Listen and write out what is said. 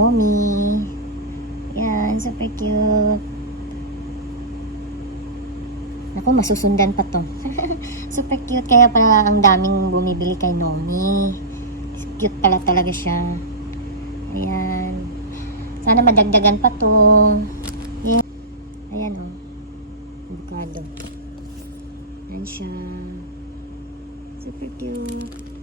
Nomi. Yan, super cute. Naku, masusundan pa to. Super cute. Kaya pala ang daming bumibili kay Nomi. Cute pala talaga siya. Ayan. Sana madagdagan pa to. Ayan, ayan o. Avocado. Ayan siya. Super cute.